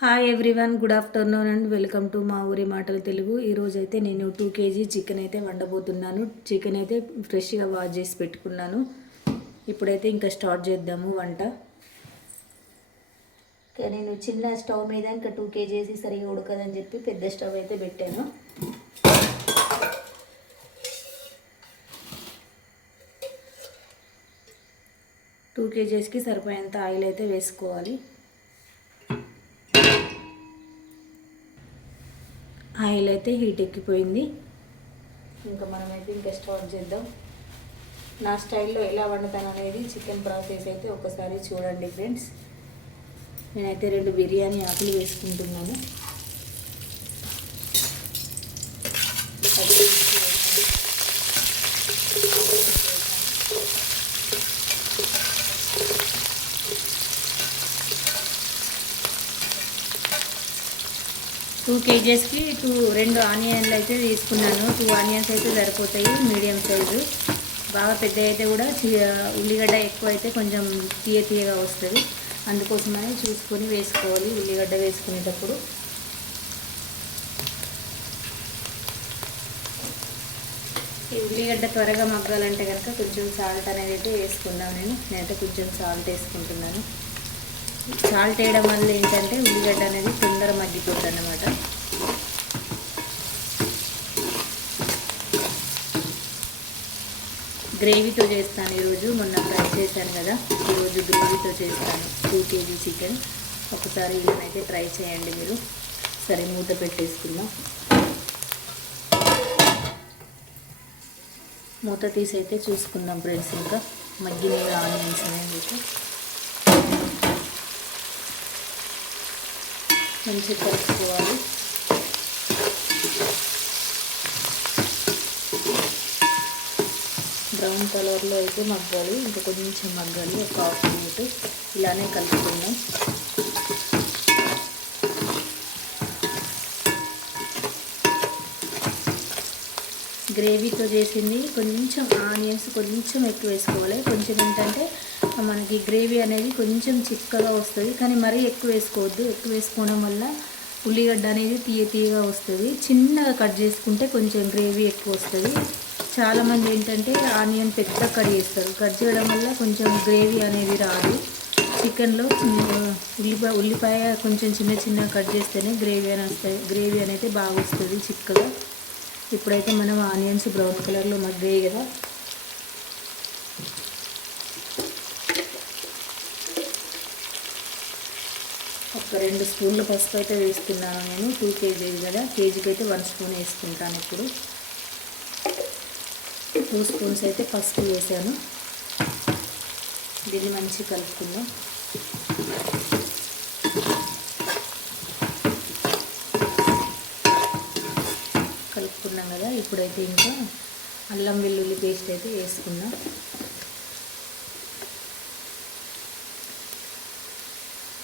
Hi everyone good afternoon and welcome to మా ఊరి మాటలు తెలుగు. ఈరోజు అయితే నేను టూ కేజీ చికెన్ అయితే వండబోతున్నాను. చికెన్ అయితే ఫ్రెష్గా వాష్ చేసి పెట్టుకున్నాను. ఇప్పుడైతే ఇంకా స్టార్ట్ చేద్దాము వంట. నేను చిన్న స్టవ్ మీద ఇంకా టూ కేజీస్ సరిగా ఉడకదని చెప్పి పెద్ద స్టవ్ అయితే పెట్టాను. టూ కేజీస్కి సరిపోయేంత ఆయిల్ అయితే వేసుకోవాలి. ఆయిల్ అయితే హీట్ ఎక్కిపోయింది. ఇంకా మనమైతే ఇంకా స్టార్ట్ చేద్దాం. నా స్టైల్లో ఎలా వండుతాను అనేది చికెన్ ప్రాసెస్ అయితే ఒకసారి చూడండి ఫ్రెండ్స్. నేనైతే రెండు బిర్యానీ ఆకులు వేసుకుంటున్నాను. టూ కేజెస్కి టూ రెండు ఆనియన్లు అయితే తీసుకున్నాను. టూ ఆనియన్స్ అయితే సరిపోతాయి మీడియం సైజు. బాగా పెద్ద అయితే కూడా ఉల్లిగడ్డ ఎక్కువ అయితే కొంచెం తీయ తీయగా వస్తుంది. అందుకోసమని చూసుకొని వేసుకోవాలి ఉల్లిగడ్డ వేసుకునేటప్పుడు. ఈ ఉల్లిగడ్డ త్వరగా మగ్గాలంటే కనుక కొంచెం సాల్ట్ అనేది అయితే వేసుకుందాం నేను. నేనైతే కొంచెం సాల్ట్ వేసుకుంటున్నాను. సాల్ట్ వేయడం వల్ల ఏంటంటే ఉల్లిగడ్డ అనేది తొందర మగ్గిపోతుంది అన్నమాట. గ్రేవీతో చేస్తాను ఈరోజు. మొన్న ఫ్రై చేశాను కదా. ఈరోజు గ్రేవీతో చేస్తాను. Two KG chicken. ఒకసారి ఇలానైతే ట్రై చేయండి మీరు. సరే మూత పెట్టేసుకుందాం. మూత తీసి అయితే చూసుకుందాం ఫ్రెండ్స్. ఇంకా మగ్గిన ఆనియన్స్ అనేది అయితే మంచిగా కలుపుకోవాలి బ్రౌన్ కలర్లో అయితే మగ్గాలి. ఇంకా కొంచెం మగ్గాలి. ఒక హాఫ్ మినిట్ ఇలానే కలుపుకుందాం. గ్రేవీతో చేసింది కొంచెం ఆనియన్స్ కొంచెం ఎక్కువ వేసుకోవాలి. కొంచెం ఇంత మనకి గ్రేవీ అనేది కొంచెం చిక్కగా వస్తుంది కానీ మరీ ఎక్కువ వేసుకోవద్దు. ఎక్కువ వేసుకోవడం వల్ల ఉల్లిగడ్డ అనేది తీయ తీయగా వస్తుంది. చిన్నగా కట్ చేసుకుంటే కొంచెం గ్రేవీ ఎక్కువ వస్తుంది. చాలామంది ఏంటంటే ఆనియన్ పెద్ద కట్ చేస్తారు. కట్ చేయడం వల్ల కొంచెం గ్రేవీ అనేది రాదు. చికెన్లో ఉల్లిపాయ ఉల్లిపాయ కొంచెం చిన్న చిన్న కట్ చేస్తేనే గ్రేవీ అని వస్తాయి. గ్రేవీ అనేది బాగా వస్తుంది చిక్కగా. ఇప్పుడైతే మనం ఆనియన్స్ బ్రౌన్ కలర్లో మగ్గాయి కదా. ఒక రెండు స్పూన్ల పసుపు అయితే వేసుకున్నాను నేను. టూ కేజీ కదా? కేజీకి అయితే వన్ స్పూన్ వేసుకుంటాను ఇప్పుడు. టూ స్పూన్స్ అయితే పసుపు వేసాను. దీన్ని మంచిగా కలుపుకుందాం. కలుపుకున్నాం కదా? ఇప్పుడైతే ఇంకా అల్లం వెల్లుల్లి పేస్ట్ అయితే వేసుకుందాం.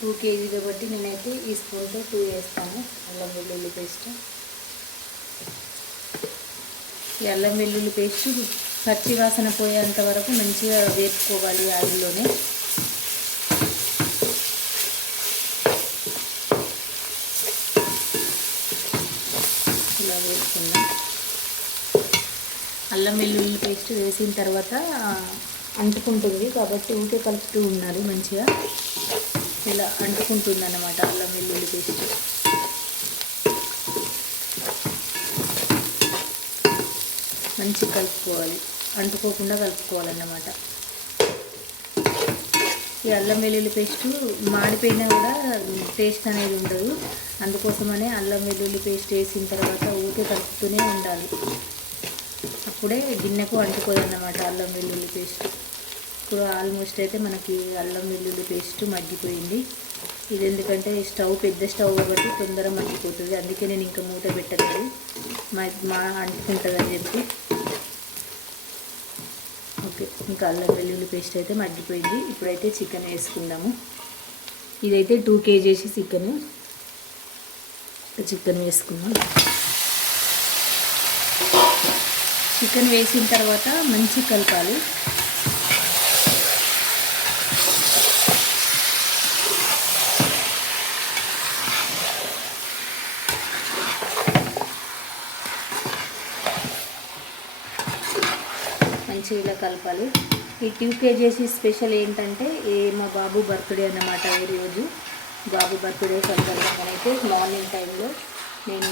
టూ కేజీ కాబట్టి నేనైతే ఈ స్పూన్తో టూ వేస్తాను. అల్లం వెల్లుల్లి పేస్ట్. ఈ అల్లం వెల్లుల్లి పేస్ట్ పచ్చి వాసన పోయేంత వరకు మంచిగా వేసుకోవాలి ఆయిల్లోనే. ఇలా వేసుకుందాం అల్లం వెల్లుల్లి పేస్ట్ వేసిన తర్వాత అంటుకుంటుంది కాబట్టి ఊకే కలుపుతూ ఉన్నారు మంచిగా. ఇలా అంటుకుంటుంది అన్నమాట అల్లం వెల్లుల్లి పేస్ట్. మంచిగా కలుపుకోవాలి అంటుకోకుండా కలుపుకోవాలన్నమాట. ఈ అల్లం వెల్లుల్లి పేస్టు మాడిపోయినా కూడా టేస్ట్ అనేది ఉండదు. అందుకోసమనే అల్లం వెల్లుల్లి పేస్ట్ వేసిన తర్వాత ఊరికే కలుపుతూనే ఉండాలి. అప్పుడే గిన్నెకు అంటుకోదన్నమాట అల్లం వెల్లుల్లి పేస్ట్. ఇప్పుడు ఆల్మోస్ట్ అయితే మనకి అల్లం వెల్లుల్లి పేస్ట్ మగ్గిపోయింది. ఇది ఎందుకంటే స్టవ్ పెద్ద స్టవ్ కాబట్టి తొందర మగ్గిపోతుంది. అందుకే నేను ఇంకా మూత పెట్టలేదు. మా మా చెప్పి. ఓకే ఇంకా అల్లం వెల్లుల్లి పేస్ట్ అయితే మగ్గిపోయింది. ఇప్పుడైతే చికెన్ వేసుకుందాము. ఇదైతే టూ కేజీస్ చికెన్ చికెన్ వేసుకుందాం. చికెన్ వేసిన తర్వాత మంచి కలపాలి మంచిగా ఇలా కలపాలి. ఈ టూ కేజీస్ స్పెషల్ ఏంటంటే ఏ మా బాబు బర్త్డే అన్నమాట ఈరోజు రోజు. బాబు బర్త్డే సందర్భంగా అయితే మార్నింగ్ టైంలో నేను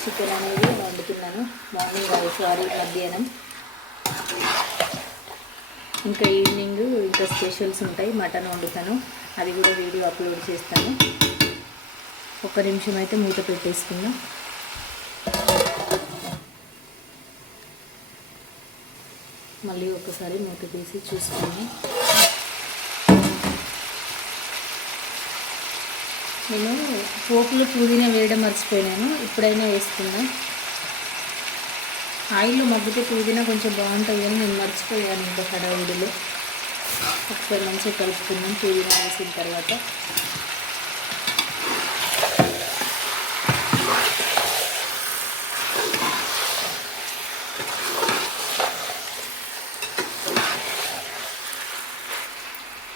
చికెన్ అనేది వండుతున్నాను. మార్నింగ్ సారీ మధ్యాహ్నం. ఇంకా ఈవినింగ్ ఇంకా స్పెషల్స్ ఉంటాయి మటన్ వండుతాను. అది కూడా వీడియో అప్లోడ్ చేస్తాను. ఒక నిమిషం అయితే మూత పెట్టేసుకుందాం. మళ్ళీ ఒకసారి మూత తీసి చూసుకుని. నేను పోపులో పుదీనా వేయడం మర్చిపోయినాను ఇప్పుడైనా వేసుకుందాం. ఆయిల్లో మగ్గితే పుదీనా కొంచెం బాగుంటుంది కానీ నేను మర్చిపోయాను ఇంకా హడావుడిలో ఒకసారి మంచిగా కలుపుకుందాం పుదీనా వేసిన తర్వాత.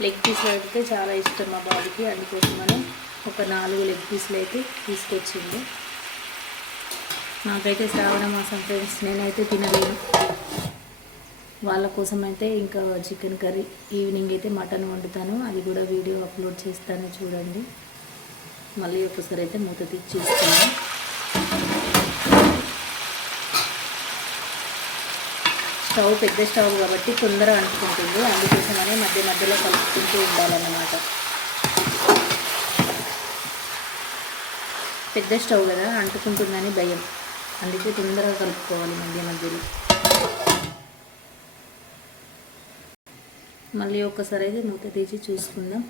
లెగ్ పీస్ అయితే చాలా ఇష్టం మా బాబుకి. అందుకోసం మనం ఒక నాలుగు లెగ్ పీసులు అయితే తీసుకొచ్చింది. నాకైతే శ్రావణ మాసం ఫ్రెండ్స్ నేనైతే తినలేను. వాళ్ళ కోసం అయితే ఇంకా చికెన్ కర్రీ ఈవినింగ్ అయితే మటన్ వండుతాను. అది కూడా వీడియో అప్లోడ్ చేస్తాను చూడండి. మళ్ళీ ఒకసారి అయితే మూత తీసి చూస్తాను స్టవ్ పెద్ద స్టవ్ కాబట్టి తొందరగా అంటుకుంటుంది. అందుకోసమనే మధ్య మధ్యలో కలుపుకుంటూ ఉండాలన్నమాట. పెద్ద స్టవ్ కదా అంటుకుంటుందని భయం. అందుకే తొందరగా కలుపుకోవాలి మధ్య మధ్యలో. మళ్ళీ ఒకసారి అయితే మూత తీసి చూసుకుందాం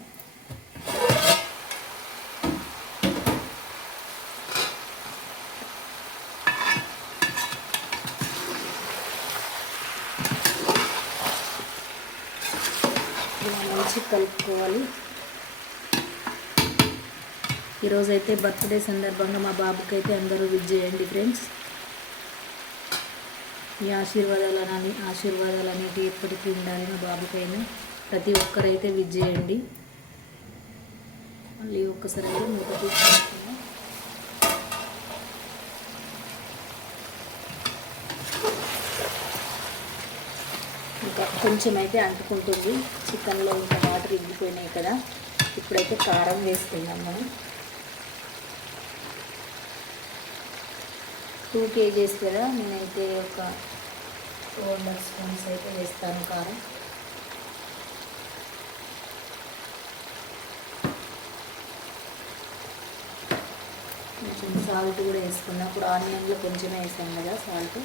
ఇలా మంచి చేసుకోవాలి. ఈరోజైతే బర్త్డే సందర్భంగా మా బాబుకి అయితే అందరూ విజ్ చేయండి ఫ్రెండ్స్. ఈ ఆశీర్వాదాలు ఆశీర్వాదాలు అనేవి ఎప్పటికీ ఉండాలి మా బాబుకైనా. ప్రతి ఒక్కరైతే విజ్ చేయండి. మళ్ళీ ఒక్కసారి అయితే మూత తీసుకుంటున్నాం ఇంకా కొంచెం అయితే అంటుకుంటుంది. చికెన్లో ఇంకా వాటర్ ఇంగిపోయినాయి కదా. ఇప్పుడైతే కారం వేసుకుందాం మనం. టూ కేజీస్ కదా నేనైతే ఒక టూ హండ్రెడ్ స్పూన్స్ అయితే వేస్తాను కారం. కొంచెం సాల్ట్ కూడా వేసుకున్నాం. ఇప్పుడు ఆనియన్లో కొంచెమే వేసాం కదా సాల్ట్.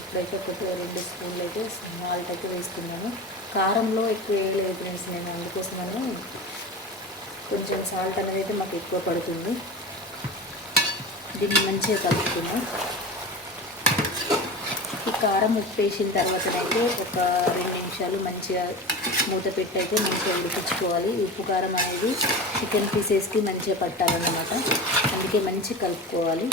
ఇప్పుడైతే ఒక రెండు స్పూన్లు అయితే సాల్ట్ అయితే వేసుకున్నాను కారంలో ఎక్కువ వేయలేదు ఫ్రెండ్స్ నేను అందుకోసమని కొంచెం సాల్ట్ అనేది అయితే మాకు ఎక్కువ పడుతుంది. దీన్ని మంచిగా కలుపుకున్నాం ఈ కారం ఉప్పు వేసిన తర్వాతనైతే ఒక రెండు నిమిషాలు మంచిగా మూత పెట్టి అయితే మంచిగా ఉడికించుకోవాలి. ఉప్పు కారం అనేది చికెన్ పీసెస్కి మంచిగా పట్టాలన్నమాట. అందుకే మంచిగా కలుపుకోవాలి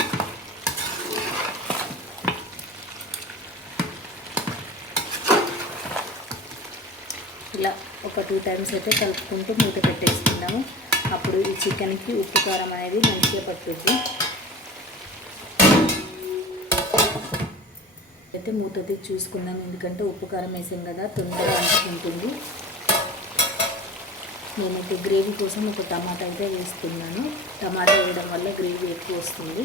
ఇలా ఒక టూ టైమ్స్ అయితే కలుపుకుంటూ మూత పెట్టేసుకున్నాము అప్పుడు ఈ చికెన్కి ఉప్పు కారం అనేది మంచిగా పట్టుద్ది. అయితే మూత తీసి ఎందుకంటే ఉప్పు కారం వేసాం కదా తొందరగా అంటుకుంటుంది. నేనైతే గ్రేవీ కోసం ఒక టమాటా అయితే వేస్తున్నాను. టమాటా వేయడం వల్ల గ్రేవీ ఎక్కువ వస్తుంది.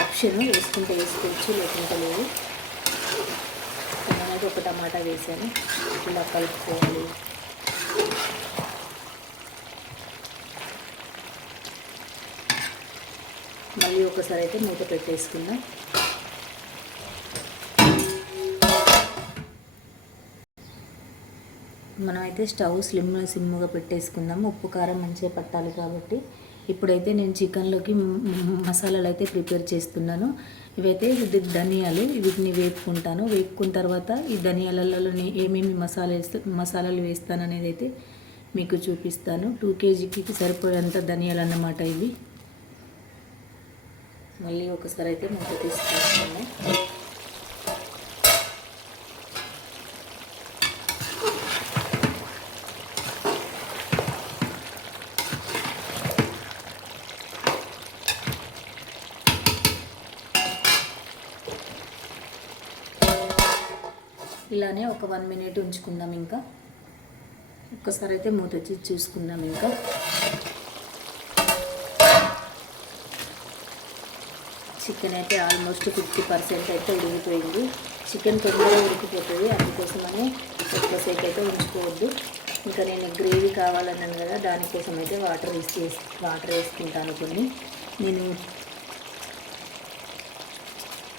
ఆప్షన్ వేసుకుంటే వేసుకోవచ్చు లేకుంటే లేదు. నేనైతే ఒక టమాటా వేసాను. ఇలా కలుపుకోవాలి. మళ్ళీ ఒకసారి అయితే మూత పెట్టేసుకుందాం. మనమైతే స్టవ్ స్లిమ్ సిమ్గా పెట్టేసుకుందాం. ఉప్పు కారం మంచిగా పట్టాలి కాబట్టి. ఇప్పుడైతే నేను చికెన్లోకి మసాలాలు అయితే ప్రిపేర్ చేస్తున్నాను. ఇవైతే ఇది ధనియాలు వీటిని వేపుకుంటాను. వేపుకున్న తర్వాత ఈ ధనియాలలో ఏమేమి మసాలా వేస్తూ మసాలాలు వేస్తాను అనేది అయితే మీకు చూపిస్తాను. టూ కేజీకి సరిపోయేంత ధనియాలు అన్నమాట ఇవి. మళ్ళీ ఒకసారి అయితే మూత తీసుకుంటాము ఇలానే ఒక వన్ మినిట్ ఉంచుకుందాం ఇంకా. ఒక్కసారి అయితే మూత వచ్చి చూసుకుందాం ఇంకా. చికెన్ అయితే ఆల్మోస్ట్ ఫిఫ్టీ పర్సెంట్ అయితే ఉడికిపోయింది. చికెన్ తొందరగా ఉడికిపోతుంది. అందుకోసమని ఎక్కువసేపు అయితే ఉంచుకోవద్దు. ఇంకా నేను గ్రేవీ కావాలన్నాను కదా దానికోసం అయితే వాటర్ వేసి వాటర్ వేసుకుంటాను కొన్ని. నేను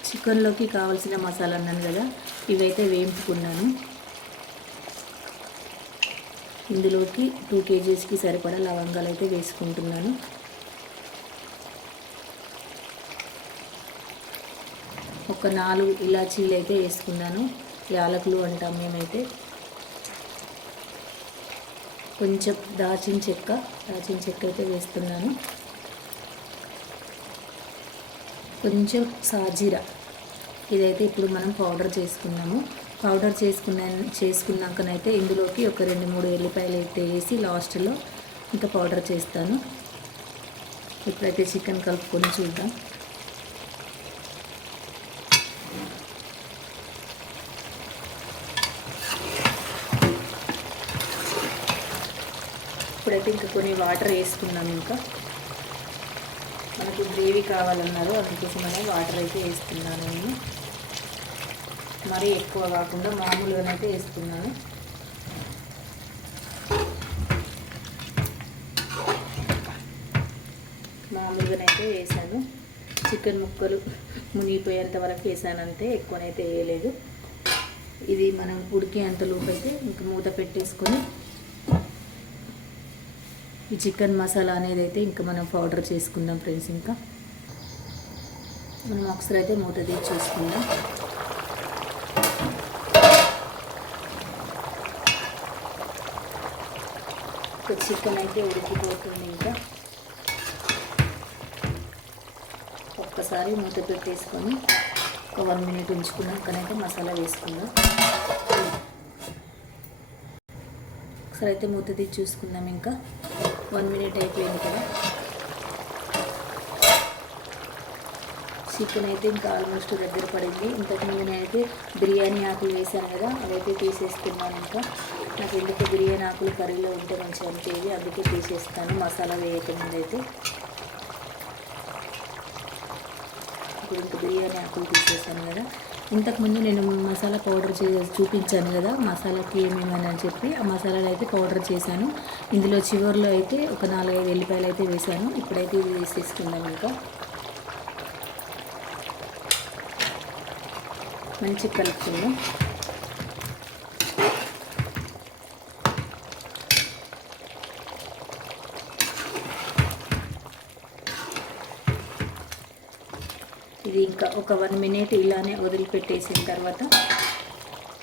చికెన్లోకి కావాల్సిన మసాలా అన్నాను కదా ఇవైతే వేయించుకున్నాను. ఇందులోకి టూ కేజీస్కి సరిపడా లవంగాలు అయితే వేసుకుంటున్నాను. ఒక నాలుగు ఇలాచీలు అయితే వేసుకున్నాను. యాలకులు అంటాం మేమైతే. కొంచెం దాచిన చెక్క దాచిన చెక్క అయితే వేస్తున్నాను. కొంచెం సాజీరా. ఇదైతే ఇప్పుడు మనం పౌడర్ చేసుకున్నాము. పౌడర్ చేసుకున్న చేసుకున్నాకనైతే ఇందులోకి ఒక రెండు మూడు ఎల్లిపాయలు అయితే వేసి లాస్ట్లో ఇంకా పౌడర్ చేస్తాను. ఇప్పుడైతే చికెన్ కలుపుకొని చూద్దాం. ఇప్పుడైతే ఇంకా కొన్ని వాటర్ వేసుకున్నాం ఇంకా. మనకు గ్రేవీ కావాలన్నారు అందుకోసమనే వాటర్ అయితే వేస్తున్నాను నేను. మరీ ఎక్కువ కాకుండా మామూలుగానైతే వేస్తున్నాను మామూలుగానైతే వేసాను. చికెన్ ముక్కలు మునిగిపోయేంత వరకు వేసాను అంతే ఎక్కువనైతే వేయలేదు. ఇది మనం ఉడికేంత లోపు అయితే ఇంక మూత పెట్టేసుకొని ఈ చికెన్ మసాలా అనేది అయితే ఇంకా మనం పౌడర్ చేసుకుందాం ఫ్రెండ్స్ ఇంకా. మనం ఒకసారి అయితే మూత తీసి చేసుకుందాం. చికెన్ అయితే ఉడికిపోతుంది ఇంకా. ఒక్కసారి మూత పెట్టేసుకొని ఒక వన్ మినిట్ ఉంచుకున్నాకనైతే మసాలా వేసుకుందాం. ఒకసారి అయితే మూత తీసి చూసుకుందాం ఇంకా. వన్ మినిట్ అయిపోయింది కదా. చికెన్ అయితే ఇంకా ఆల్మోస్ట్ దగ్గర పడింది. ఇంతకుముందు నేనైతే బిర్యానీ ఆకులు వేసాను కదా అవైతే తీసేస్తున్నాను ఇంకా. నాకు ఎందుకు బిర్యానీ ఆకులు కర్రీలో ఉంటే మంచిగా అనిపించేది అందుకే తీసేస్తాను. మసాలా వేయకముందు అయితే ఇప్పుడు ఇంకా బిర్యానీ ఆకులు తీసేస్తాను కదా. ఇంతకుముందు నేను మసాలా పౌడర్ చే చూపించాను కదా మసాలాకి ఏమేమని అని చెప్పి ఆ మసాలాలు అయితే పౌడర్ చేశాను. ఇందులో చివరిలో అయితే ఒక నాలుగైదు ఎల్లిపాయలు అయితే వేసాను ఇప్పుడైతే ఇది వేసేసుకుందాం ఇంకా. మంచి కలుపుకుందాం ఇది ఇంకా ఒక వన్ మినిట్ ఇలానే వదిలిపెట్టేసిన తర్వాత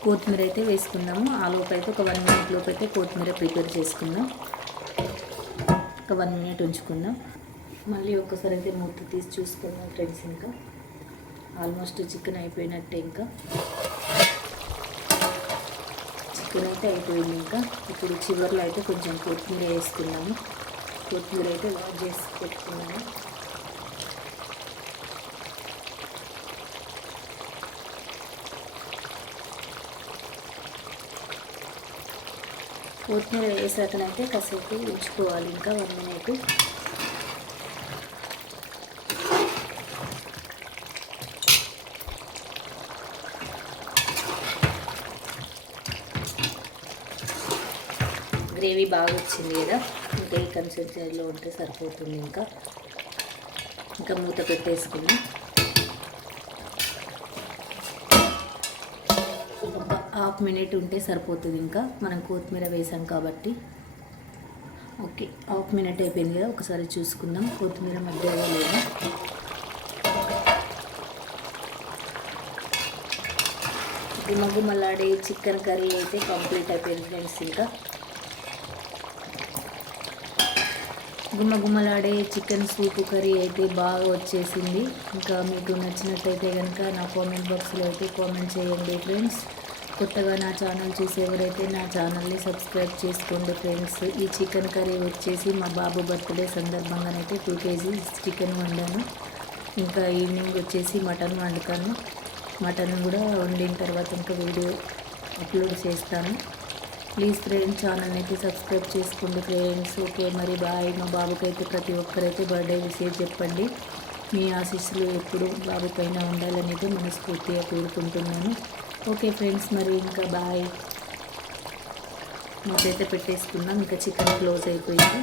కొత్తిమీర అయితే వేసుకుందాము. ఆ లోపు అయితే ఒక వన్ మినిట్ లోపు అయితే కొత్తిమీర ప్రిపేర్ చేసుకుందాం. ఒక వన్ మినిట్ ఉంచుకుందాం. మళ్ళీ ఒక్కసారి అయితే మూత తీసి చూసుకుందాం ఫ్రెండ్స్ ఇంకా. ఆల్మోస్ట్ చికెన్ అయిపోయినట్టే ఇంకా. చికెన్ అయితే అయిపోయింది ఇంకా. ఇప్పుడు చివరిలో అయితే కొంచెం కొత్తిమీర వేసుకున్నాము కొత్తిమీర అయితే వాష్ చేసి పెట్టుకున్నాము కొత్తిమీర వేసాకనైతే కాసేపు ఉంచుకోవాలి. ఇంకా వన్ మినిట్. గ్రేవీ బాగా వచ్చింది కదా? ఇంకా ఈ కన్సిస్టెన్సీలో ఉంటే సరిపోతుంది ఇంకా. ఇంకా మూత పెట్టేసుకుని హాఫ్ మినిట్ ఉంటే సరిపోతుంది ఇంకా. మనం కొత్తిమీర వేసాం కాబట్టి. ఓకే హాఫ్ మినిట్ అయిపోయింది కదా ఒకసారి చూసుకుందాం కొత్తిమీర మధ్యలో లేదా. గుమ్మగుమ్మలాడే చికెన్ కర్రీ అయితే కంప్లీట్ అయిపోయింది ఫ్రెండ్స్ ఇంకా. గుమ్మగుమ్మలాడే చికెన్ సూపు కర్రీ అయితే బాగా వచ్చేసింది. ఇంకా మీకు నచ్చినట్టయితే కనుక నా కామెంట్ బాక్స్లో అయితే కామెంట్ చేయండి ఫ్రెండ్స్. కొత్తగా నా ఛానల్ చూసేవరైతే నా ఛానల్ని సబ్స్క్రైబ్ చేసుకోండి ఫ్రెండ్స్. ఈ చికెన్ కర్రీ వచ్చేసి మా బాబు బర్త్డే సందర్భంగానైతే టూ కేజీస్ చికెన్ వండాను. ఇంకా ఈవినింగ్ వచ్చేసి మటన్ వండుతాను. మటన్ కూడా వండిన తర్వాత ఇంకా వీడియో అప్లోడ్ చేస్తాను. ప్లీజ్ ఫ్రెండ్స్ ఛానల్ అయితే సబ్స్క్రైబ్ చేసుకోండి ఫ్రెండ్స్. ఓకే మరి బాయ్. మా బాబుకైతే ప్రతి ఒక్కరైతే బర్త్డే విషయం చెప్పండి. మీ ఆశీస్సులు ఎప్పుడు బాబు పైన ఉండాలనేది మనస్ఫూర్తిగా కోరుకుంటున్నాను. ఓకే ఫ్రెండ్స్ మరి ఇంకా బాయ్. మాకైతే పెట్టేసుకున్నాం ఇంకా చికెన్ క్లోజ్ అయిపోయింది.